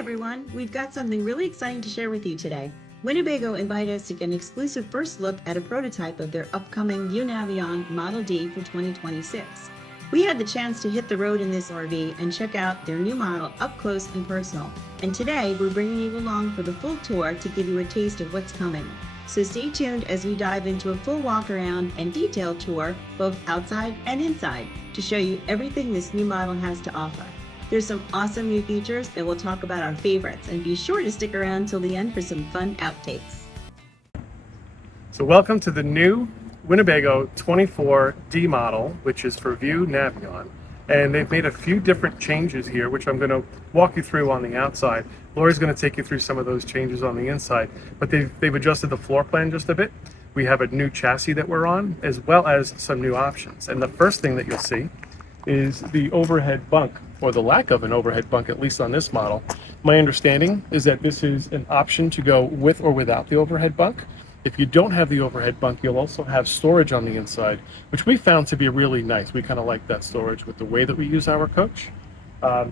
everyone, we've got something really exciting to share with you today. Winnebago invited us to get an exclusive first look at a prototype of their upcoming new Navion Model D for 2026. We had the chance to hit the road in this RV and check out their new model up close and personal. And today we're bringing you along for the full tour to give you a taste of what's coming. So stay tuned as we dive into a full walk around and detailed tour, both outside and inside, to show you everything this new model has to offer. There's some awesome new features, and we'll talk about our favorites, and be sure to stick around till the end for some fun outtakes. So welcome to the new Winnebago 24D model, which is for View Navion. And they've made a few different changes here, which I'm going to walk you through on the outside. Lori's going to take you through some of those changes on the inside, but they've adjusted the floor plan just a bit. We have a new chassis that we're on, as well as some new options. And the first thing that you'll see is the overhead bunk, or the lack of an overhead bunk, at least on this model. My understanding is that this is an option to go with or without the overhead bunk. If you don't have the overhead bunk, you'll also have storage on the inside, which we found to be really nice. We kind of like that storage with the way that we use our coach.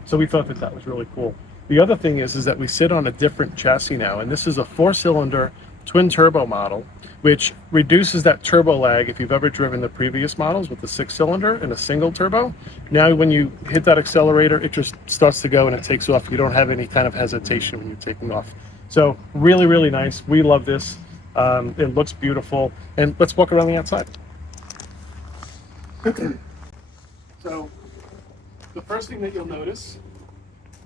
So we thought that was really cool. The other thing is that we sit on a different chassis now, and this is a 4-cylinder twin turbo model, which reduces that turbo lag if you've ever driven the previous models with the 6-cylinder and a single turbo. Now when you hit that accelerator, it just starts to go and it takes off. You don't have any kind of hesitation when you're taking off. So really, really nice. We love this. It looks beautiful. And let's walk around the outside. So the first thing that you'll notice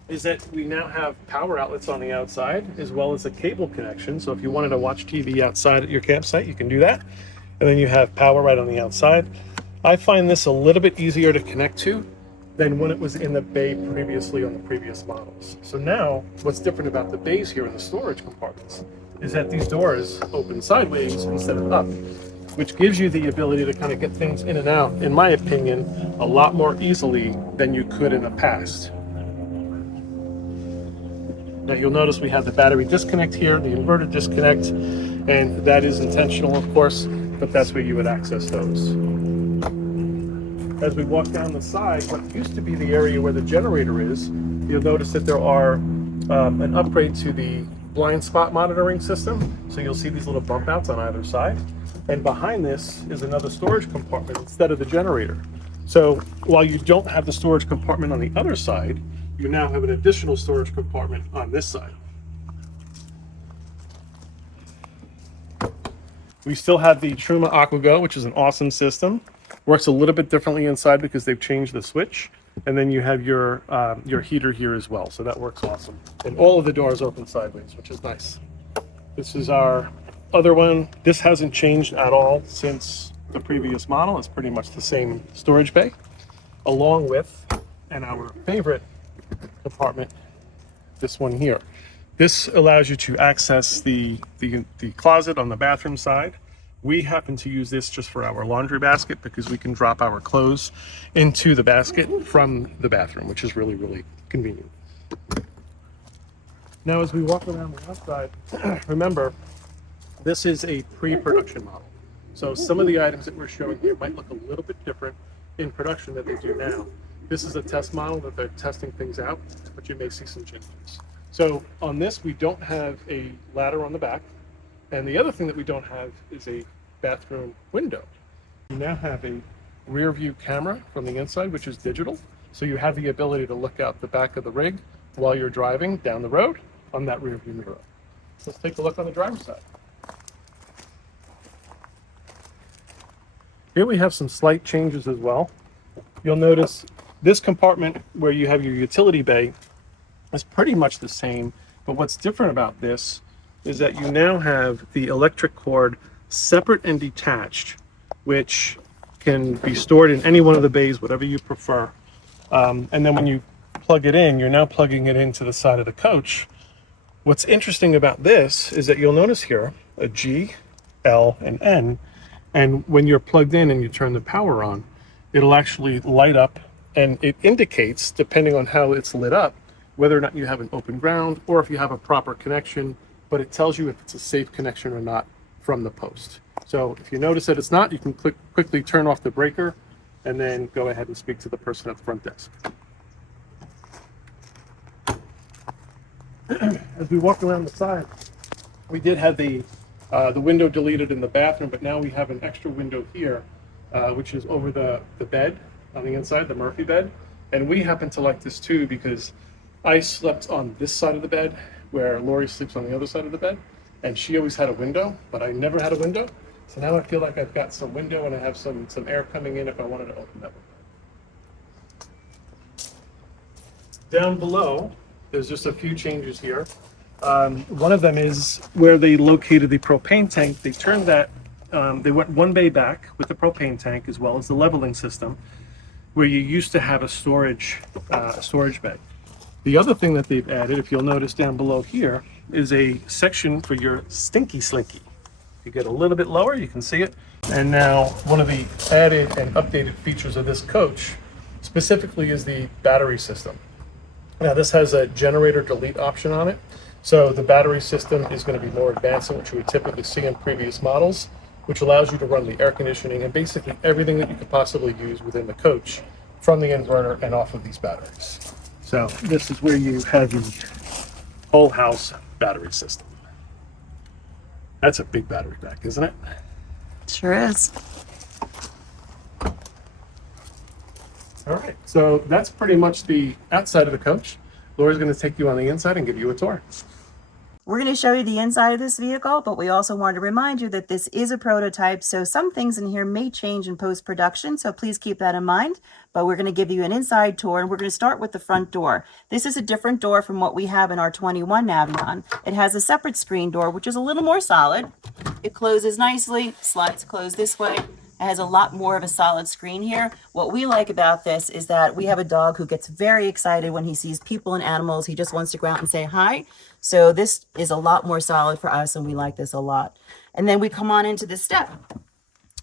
is that we now have power outlets on the outside, as well as a cable connection. So if you wanted to watch TV outside at your campsite, you can do that. And then you have power right on the outside. I find this a little bit easier to connect to than when it was in the bay previously on the previous models. So now, what's different about the bays here in the storage compartments is that these doors open sideways instead of up, which gives you the ability to kind of get things in and out, in my opinion, a lot more easily than you could in the past. Now you'll notice we have the battery disconnect here, the inverter disconnect, and that is intentional, of course, but that's where you would access those. As we walk down the side, what used to be the area where the generator is, you'll notice that there are an upgrade to the blind spot monitoring system. So you'll see these little bump outs on either side. And behind this is another storage compartment instead of the generator. So while you don't have the storage compartment on the other side, you now have an additional storage compartment on this side. We still have the Truma AquaGo, which is an awesome system. Works a little bit differently inside because they've changed the switch. And then you have your heater here as well, so that works awesome. And all of the doors open sideways, which is nice. This is our other one. This hasn't changed at all since the previous model. It's pretty much the same storage bay, along with, and our favorite compartment, this one here. This allows you to access the closet on the bathroom side. We happen to use this just for our laundry basket because we can drop our clothes into the basket from the bathroom, which is really, really convenient. Now, as we walk around the outside, remember, this is a pre-production model. So some of the items that we're showing here might look a little bit different in production than they do now. This is a test model that they're testing things out, but you may see some changes. So on this, we don't have a ladder on the back. And the other thing that we don't have is a bathroom window. You now have a rear view camera from the inside, which is digital. So you have the ability to look out the back of the rig while you're driving down the road on that rear view mirror. Let's take a look on the driver's side. Here we have some slight changes as well. You'll notice this compartment where you have your utility bay is pretty much the same, but what's different about this is that you now have the electric cord separate and detached, which can be stored in any one of the bays, whatever you prefer. And then when you plug it in, you're now plugging it into the side of the coach. What's interesting about this is that you'll notice here a G, L, and N. And when you're plugged in and you turn the power on, it'll actually light up, and it indicates, depending on how it's lit up, whether or not you have an open ground or if you have a proper connection, but it tells you if it's a safe connection or not from the post. So if you notice that it's not, you can quickly turn off the breaker and then go ahead and speak to the person at the front desk. As we walk around the side, we did have the window deleted in the bathroom, but now we have an extra window here, which is over the bed on the inside, the Murphy bed. And we happen to like this too because I slept on this side of the bed where Lori sleeps on the other side of the bed. And she always had a window, but I never had a window. So now I feel like I've got some window and I have some air coming in if I wanted to open that window. Down below, there's just a few changes here. One of them is where they located the propane tank. They turned that, they went one bay back with the propane tank as well as the leveling system, where you used to have a storage bed. The other thing that they've added, if you'll notice down below here, is a section for your stinky slinky. If you get a little bit lower, you can see it. And now one of the added and updated features of this coach specifically is the battery system. Now this has a generator delete option on it. So the battery system is going to be more advanced than what you would typically see in previous models, which allows you to run the air conditioning and basically everything that you could possibly use within the coach from the inverter and off of these batteries. So this is where you have the whole house battery system. That's a big battery pack, isn't it? Sure is. All right, so that's pretty much the outside of the coach. Laura's going to take you on the inside and give you a tour. We're going to show you the inside of this vehicle, but we also want to remind you that this is a prototype, so some things in here may change in post-production, so please keep that in mind. But we're going to give you an inside tour, and we're going to start with the front door. This is a different door from what we have in our 21 Navion. It has a separate screen door, which is a little more solid. It closes nicely, slides close this way. It has a lot more of a solid screen here. What we like about this is that we have a dog who gets very excited when he sees people and animals. He just wants to go out and say hi. So this is a lot more solid for us, and we like this a lot. And then we come on into the step.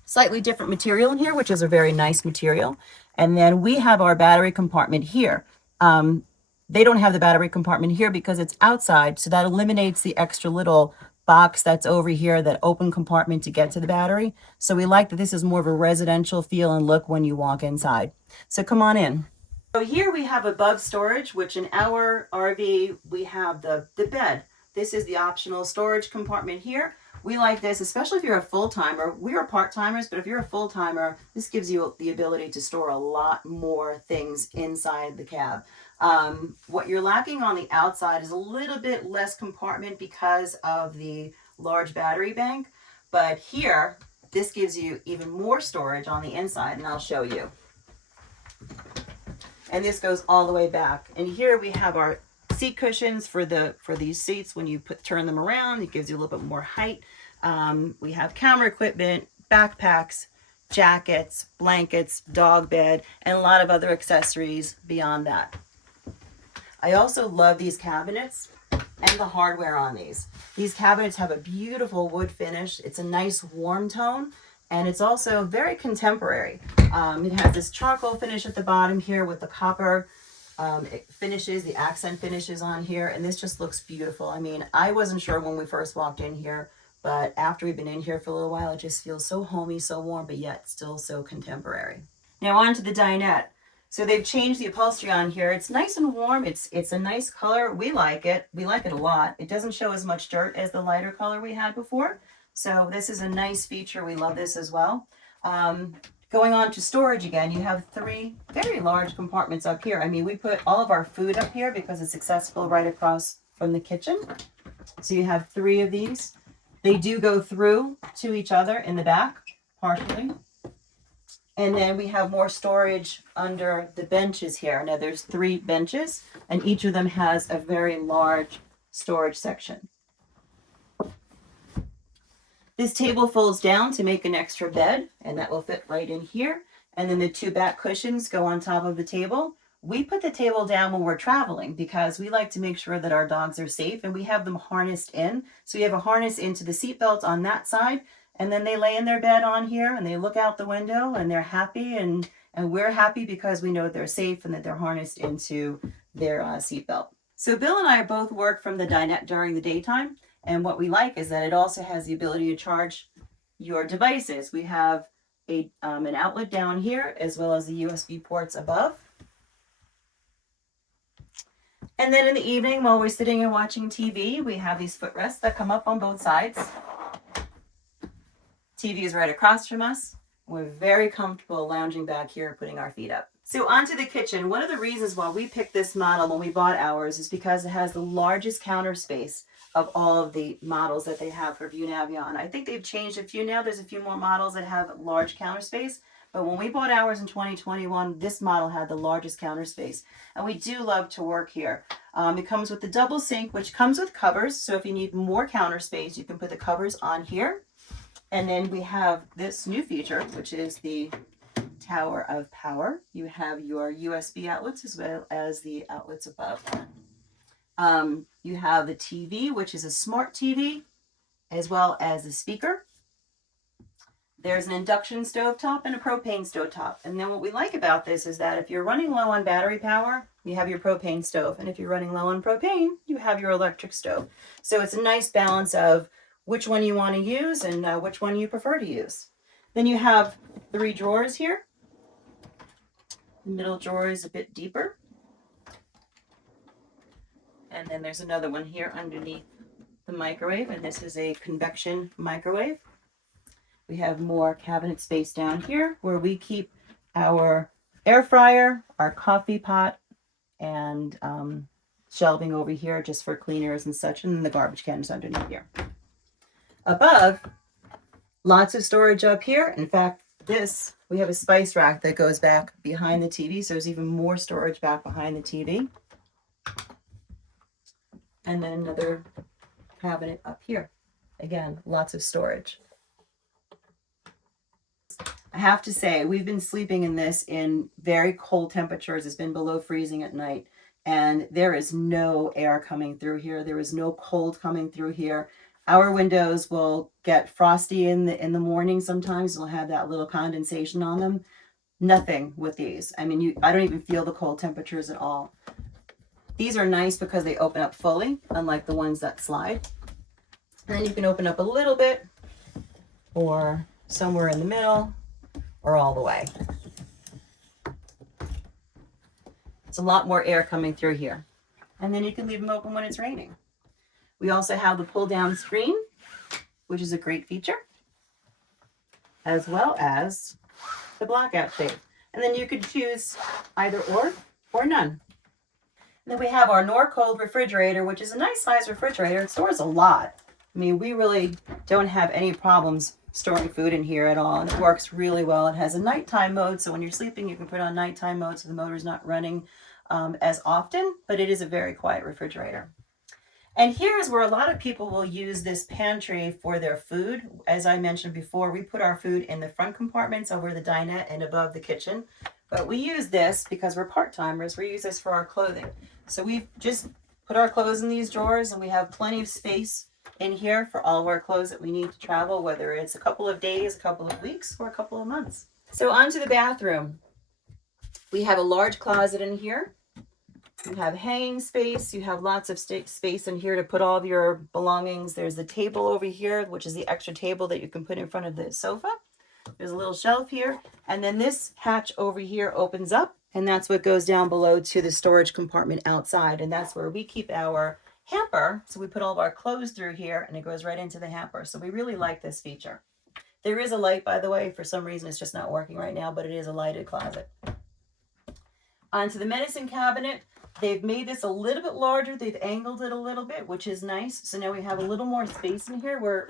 Slightly different material in here, which is a very nice material. And then we have our battery compartment here. They don't have the battery compartment here because it's outside, so that eliminates the extra little box that's over here, that open compartment to get to the battery. So we like that this is more of a residential feel and look when you walk inside. So come on in. So here we have above storage, which in our RV, we have the bed. This is the optional storage compartment here. We like this, especially if you're a full-timer. We are part-timers, but if you're a full-timer, this gives you the ability to store a lot more things inside the cab. What you're lacking on the outside is a little bit less compartment because of the large battery bank. But here, this gives you even more storage on the inside, and I'll show you. And this goes all the way back. And here we have our seat cushions for these seats. When you turn them around, it gives you a little bit more height. We have camera equipment, backpacks, jackets, blankets, dog bed, and a lot of other accessories beyond that. I also love these cabinets and the hardware on these. These cabinets have a beautiful wood finish. It's a nice warm tone, and it's also very contemporary. It has this charcoal finish at the bottom here with the copper finishes, the accent finishes on here, and this just looks beautiful. I mean, I wasn't sure when we first walked in here, but after we've been in here for a little while, it just feels so homey, so warm, but yet still so contemporary. Now on to the dinette. So they've changed the upholstery on here. It's nice and warm. It's a nice color. We like it. We like it a lot. It doesn't show as much dirt as the lighter color we had before. So this is a nice feature. We love this as well. Going on to storage again, you have 3 very large compartments up here. I mean, we put all of our food up here because it's accessible right across from the kitchen. So you have 3 of these. They do go through to each other in the back, partially. And then we have more storage under the benches here. Now there's 3 benches, and each of them has a very large storage section. This table folds down to make an extra bed, and that will fit right in here. And then the 2 back cushions go on top of the table. We put the table down when we're traveling because we like to make sure that our dogs are safe, and we have them harnessed in. So you have a harness into the seatbelt on that side, and then they lay in their bed on here and they look out the window and they're happy, and we're happy because we know that they're safe and that they're harnessed into their seatbelt. So Bill and I both work from the dinette during the daytime, and what we like is that it also has the ability to charge your devices. We have an outlet down here as well as the USB ports above. And then in the evening, while we're sitting and watching TV, we have these footrests that come up on both sides. TV is right across from us. We're very comfortable lounging back here, putting our feet up. So onto the kitchen. One of the reasons why we picked this model when we bought ours is because it has the largest counter space of all of the models that they have for View Navion. I think they've changed a few now. There's a few more models that have large counter space. But when we bought ours in 2021, this model had the largest counter space. And we do love to work here. It comes with the double sink, which comes with covers. So if you need more counter space, you can put the covers on here. And then we have this new feature, which is the Tower of Power. You have your USB outlets as well as the outlets above. You have the TV, which is a smart TV, as well as a speaker. There's an induction stovetop and a propane stovetop. And then what we like about this is that if you're running low on battery power, you have your propane stove. And if you're running low on propane, you have your electric stove. So it's a nice balance of which one you want to use and which one you prefer to use. Then you have 3 drawers here. The middle drawer is a bit deeper. And then there's another one here underneath the microwave, and this is a convection microwave. We have more cabinet space down here where we keep our air fryer, our coffee pot, and shelving over here just for cleaners and such, and then the garbage cans underneath here. Above, lots of storage up here. In fact, we have a spice rack that goes back behind the TV, so there's even more storage back behind the TV. And then another cabinet up here. Again, lots of storage. I have to say, we've been sleeping in this in very cold temperatures. It's been below freezing at night, and there is no air coming through here. There is no cold coming through here. Our windows will get frosty in the morning sometimes. We'll have that little condensation on them. Nothing with these. I mean, I don't even feel the cold temperatures at all. These are nice because they open up fully, unlike the ones that slide. And then you can open up a little bit, or somewhere in the middle, or all the way. It's a lot more air coming through here. And then you can leave them open when it's raining. We also have the pull down screen, which is a great feature, as well as the blackout shade. And then you could choose either or none. And then we have our Norcold refrigerator, which is a nice size refrigerator. It stores a lot. I mean, we really don't have any problems storing food in here at all, and it works really well. It has a nighttime mode, so when you're sleeping, you can put on nighttime mode so the motor's not running as often, but it is a very quiet refrigerator. And here is where a lot of people will use this pantry for their food. As I mentioned before, we put our food in the front compartments over the dinette and above the kitchen. But we use this because we're part-timers. We use this for our clothing. So we just put our clothes in these drawers, and we have plenty of space in here for all of our clothes that we need to travel, whether it's a couple of days, a couple of weeks, or a couple of months. So on to the bathroom. We have a large closet in here. You have hanging space. You have lots of space in here to put all of your belongings. There's the table over here, which is the extra table that you can put in front of the sofa. There's a little shelf here. And then this hatch over here opens up, and that's what goes down below to the storage compartment outside. And that's where we keep our hamper. So we put all of our clothes through here, and it goes right into the hamper. So we really like this feature. There is a light, by the way. For some reason, it's just not working right now, but it is a lighted closet. Onto the medicine cabinet. They've made this a little bit larger. They've angled it a little bit, which is nice. So now we have a little more space in here where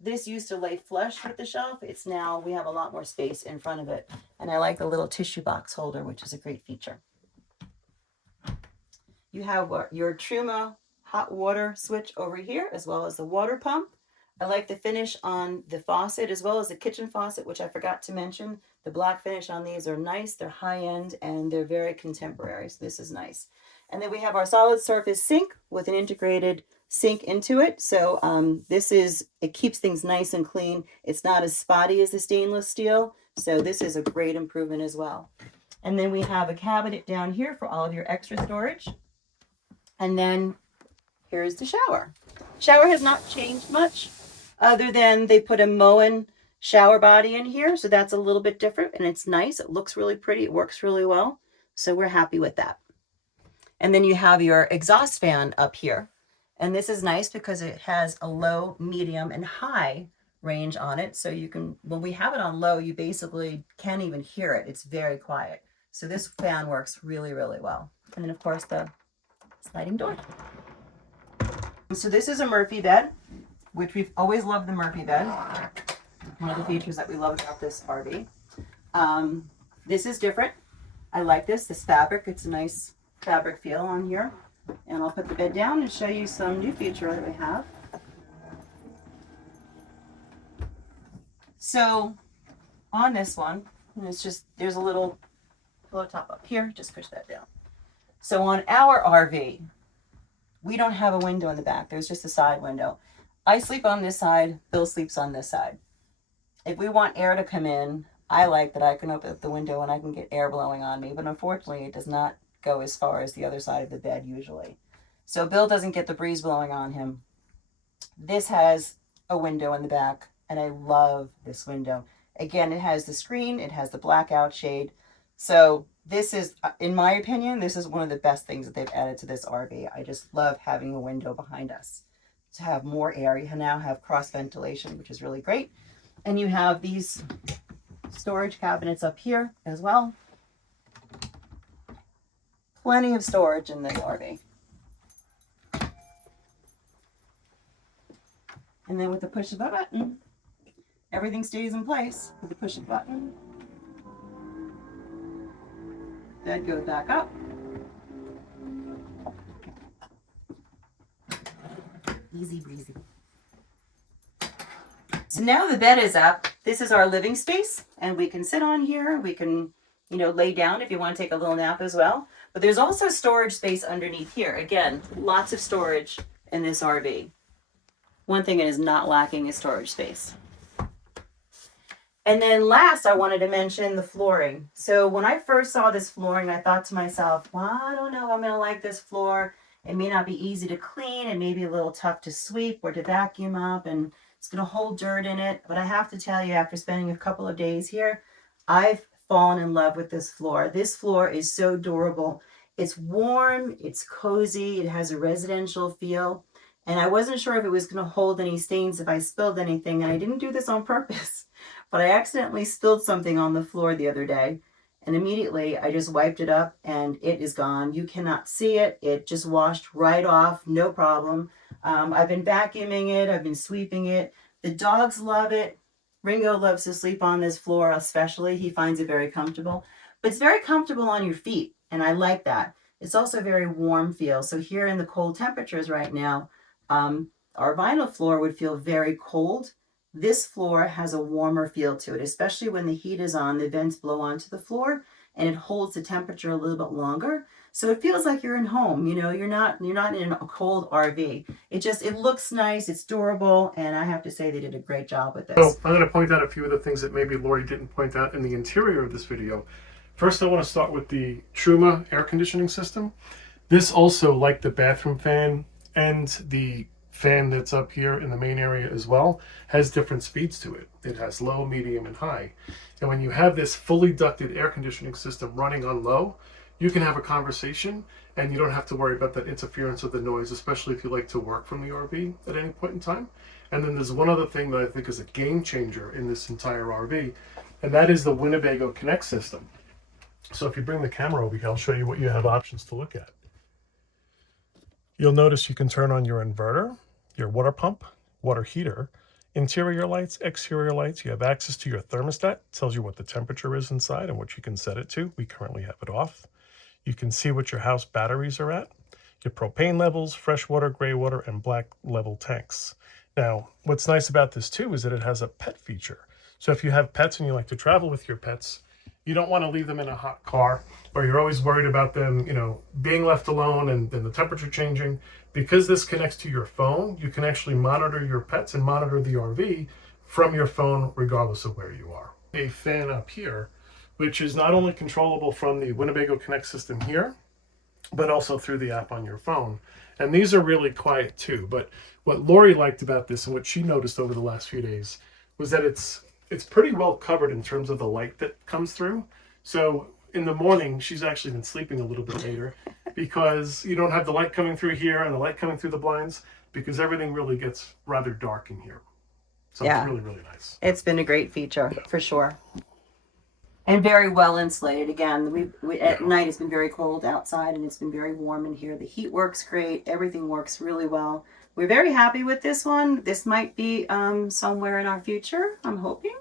this used to lay flush with the shelf. It's now, we have a lot more space in front of it. And I like the little tissue box holder, which is a great feature. You have your Truma hot water switch over here, as well as the water pump. I like the finish on the faucet, as well as the kitchen faucet, which I forgot to mention. The black finish on these are nice. They're high end and they're very contemporary. So this is nice. And then we have our solid surface sink with an integrated sink into it. So it keeps things nice and clean. It's not as spotty as the stainless steel. So this is a great improvement as well. And then we have a cabinet down here for all of your extra storage. And then here's the shower. Shower has not changed much other than they put a Moen shower body in here. So that's a little bit different and it's nice. It looks really pretty. It works really well. So we're happy with that. And then you have your exhaust fan up here. And this is nice because it has a low, medium, and high range on it. So you can, when we have it on low, you basically can't even hear it. It's very quiet. So this fan works really, really well. And then of course the sliding door. So this is a Murphy bed, which we've always loved the Murphy bed. One of the features that we love about this RV. This is different. I like this fabric. It's a nice fabric feel on here. And I'll put the bed down and show you some new feature that we have. So on this one, it's just, there's a little pillow top up here. Just push that down. So on our RV, we don't have a window in the back. There's just a side window. I sleep on this side. Bill sleeps on this side. If we want air to come in, I like that I can open up the window and I can get air blowing on me. But unfortunately, it does not go as far as the other side of the bed usually. So Bill doesn't get the breeze blowing on him. This has a window in the back, and I love this window. Again, it has the screen, it has the blackout shade. So this is, in my opinion, this is one of the best things that they've added to this RV. I just love having a window behind us to have more air. You now have cross ventilation, which is really great. And you have these storage cabinets up here as well. Plenty of storage in this RV. And then with the push of a button, everything stays in place. With the push of a button, that goes back up. Easy breezy. So now the bed is up. This is our living space, and we can sit on here. We can, lay down if you want to take a little nap as well. But there's also storage space underneath here. Again, lots of storage in this RV. One thing it is not lacking is storage space. And then last, I wanted to mention the flooring. So when I first saw this flooring, I thought to myself, well, I don't know if I'm going to like this floor. It may not be easy to clean. It may be a little tough to sweep or to vacuum up, and it's going to hold dirt in it. But I have to tell you, after spending a couple of days here, I've fallen in love with this floor. This floor is so durable. It's warm, it's cozy, it has a residential feel. And I wasn't sure if it was going to hold any stains if I spilled anything. And I didn't do this on purpose, but I accidentally spilled something on the floor the other day. And immediately I just wiped it up and it is gone. You cannot see it. It just washed right off, no problem. I've been vacuuming it. I've been sweeping it. The dogs love it. Ringo loves to sleep on this floor especially. He finds it very comfortable. But it's very comfortable on your feet, and I like that. It's also a very warm feel. So here in the cold temperatures right now, our vinyl floor would feel very cold. This floor has a warmer feel to it, especially when the heat is on, the vents blow onto the floor and it holds the temperature a little bit longer. So it feels like you're in home, you're not in a cold RV. It looks nice, it's durable, and I have to say they did a great job with this. So I'm going to point out a few of the things that maybe Lori didn't point out in the interior of this video. First, I want to start with the Truma air conditioning system. This also, like the bathroom fan and the fan that's up here in the main area as well, has different speeds to it. It has low, medium, and high. And when you have this fully ducted air conditioning system running on low, you can have a conversation and you don't have to worry about that interference of the noise, especially if you like to work from the RV at any point in time. And then there's one other thing that I think is a game changer in this entire RV, and that is the Winnebago Connect system. So if you bring the camera over here, I'll show you what you have options to look at. You'll notice you can turn on your inverter, your water pump, water heater, interior lights, exterior lights. You have access to your thermostat. It tells you what the temperature is inside and what you can set it to. We currently have it off. You can see what your house batteries are at, your propane levels, freshwater, gray water, and black level tanks. Now, what's nice about this too is that it has a pet feature. So if you have pets and you like to travel with your pets, you don't want to leave them in a hot car, or you're always worried about them, being left alone and the temperature changing. Because this connects to your phone, you can actually monitor your pets and monitor the RV from your phone, regardless of where you are. A fan up here, which is not only controllable from the Winnebago Connect system here, but also through the app on your phone. And these are really quiet too. But what Lori liked about this and what she noticed over the last few days was that it's pretty well covered in terms of the light that comes through. So in the morning, she's actually been sleeping a little bit later. because you don't have the light coming through here and the light coming through the blinds, because everything really gets rather dark in here. So Yeah. it's really, really nice. It's been a great feature for sure. And very well insulated. Again, at night it's been very cold outside and it's been very warm in here. The heat works great. Everything works really well. We're very happy with this one. This might be somewhere in our future, I'm hoping.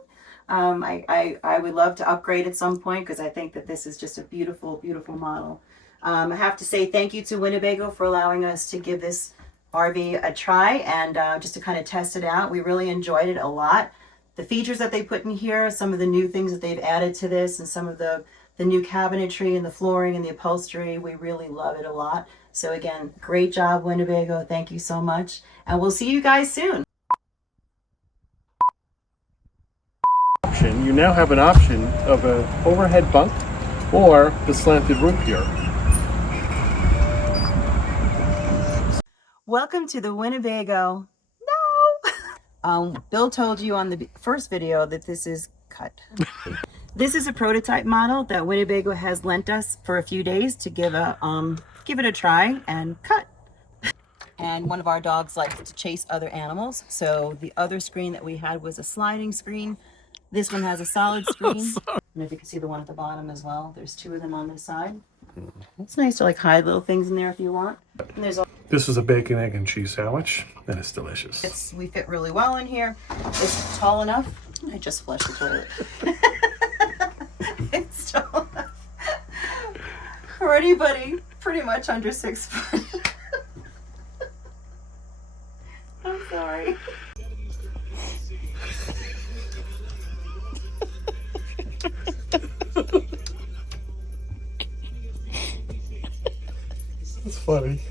I would love to upgrade at some point because I think that this is just a beautiful, beautiful model. I have to say thank you to Winnebago for allowing us to give this RV a try and just to kind of test it out. We really enjoyed it a lot. The features that they put in here, some of the new things that they've added to this, and some of the new cabinetry and the flooring and the upholstery, we really love it a lot. So again, great job, Winnebago. Thank you so much. And we'll see you guys soon. You now have an option of an overhead bunk or the slanted roof here. Welcome to the Winnebago. No! Bill told you on the first video that this is cut. This is a prototype model that Winnebago has lent us for a few days to give it a try and cut. And one of our dogs likes to chase other animals. So the other screen that we had was a sliding screen. This one has a solid screen. And if you can see the one at the bottom as well, there's two of them on this side. It's nice to like hide little things in there if you want. And there's This is a bacon, egg, and cheese sandwich, and it's delicious. we fit really well in here. It's tall enough. I just flushed the toilet. It's tall enough for anybody pretty much under 6 foot. I'm sorry. It's funny.